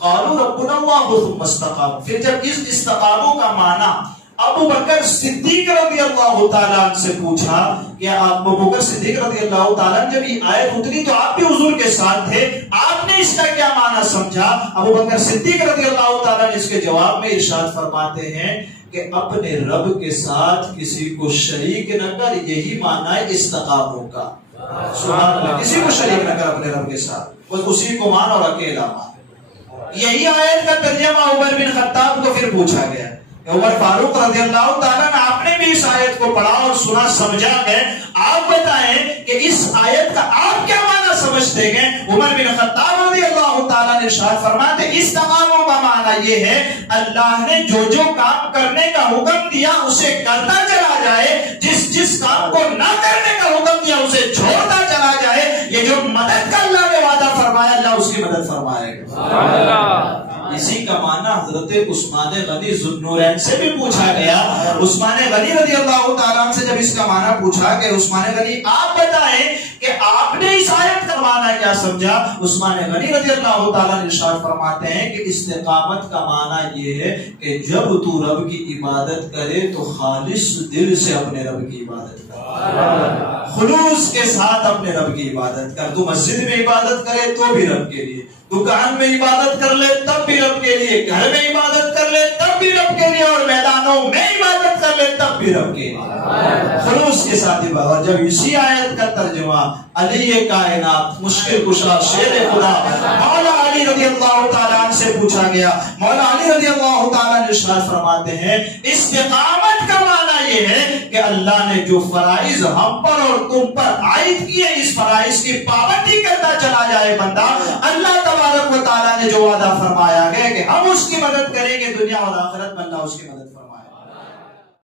قالوا ربنا اللہ ثم استقاموا. پھر جب اس استقاموا کا معنی ابو بکر صدیق رضی اللہ تعالیٰ عنہ سے پوچھا کہ ابو بکر صدیق رضی اللہ تعالیٰ عنہ جب یہ آیت اتری تو آپ بھی حضور کے ساتھ تھے, آپ نے اس کا کیا معنی سمجھا؟ ابو بکر صدیق رضی اللہ تعالیٰ عنہ اس کے جواب میں ارشاد فرماتے ہیں کہ اپنے رب کے ساتھ کسی کو شریک نہ کر, یہی معنی ہے استقاموا کا. سبحان اللہ, کسی کو شریک نہ کر اپنے رب کے ساتھ, بس اسی کو مان اور اکیلا مان. یہی آیت کا ترجمہ عمر بن خطاب کو پھر پوچھا گیا. عمر فاروق رضی اللہ تعالیٰ نے آپ نے بھی اس آیت کو پڑھا اور سنا, سمجھا ہے, آپ بتائیں کہ اس آیت کا آپ کیا معنی سمجھتے ہیں؟ عمر بن خطاب رضی اللہ تعالیٰ نے ارشاد فرماتے استقاموا کا معنی یہ ہے اللہ نے جو جو کام کرنے کا حکم دیا اسے کرتا چلا جائے, جس کام کو نہ کرنے کا حکم دیا اسے چھوڑتا چلا جائے. یہ جو مدد کا اللہ نے وعدہ فرمایا اللہ اس کی مدد فرمائے گا. اسی کا معنی حضرت عثمان غنی ذوالنورین سے بھی پوچھا گیا. عثمان غنی رضی اللہ تعالیٰ عنہ سے جب اس کا معنی پوچھا کہ عثمان غنی آپ بتائیں کہ آپ نے اس آیت کا معنی کیا سمجھا؟ عثمان غنی رضی اللہ تعالیٰ عنہ ارشاد فرماتے ہیں کہ استقامت کا معنی یہ ہے کہ جب تو رب کی عبادت کرے تو خالص دل سے اپنے رب کی عبادت کر, خلوص کے ساتھ اپنے رب کی عبادت کر. تو مسجد میں عبادت کرے تو بھی رب کے لیے, دکان میں عبادت کر لے تب بھی رب کے لیے, گھر میں عبادت کر لے تب بھی رب کے لیے, اور میدانوں میں عبادت کر لے تب بھی رب کے لیے, خلوص کے ساتھ عبادت. جب اسی آیت کا ترجمہ علی کائنات مشکل کشا شیر خدا مولا علی رضی اللہ تعالیٰ عنہ سے پوچھا گیا, مولا علی رضی اللہ تعالیٰ عنہ ارشاد فرماتے ہیں استقامت کا معنی یہ ہے کہ اللہ نے جو فرائض ہم پر اور تم پر عائد کیے اس فرائض کی پابندی کرتا چلا جائے بندہ. اللہ تبارک و تعالیٰ نے جو وعدہ فرمایا ہے کہ ہم اس کی مدد کریں گے دنیا اور آخرت میں, اللہ اس کی مدد فرمائے.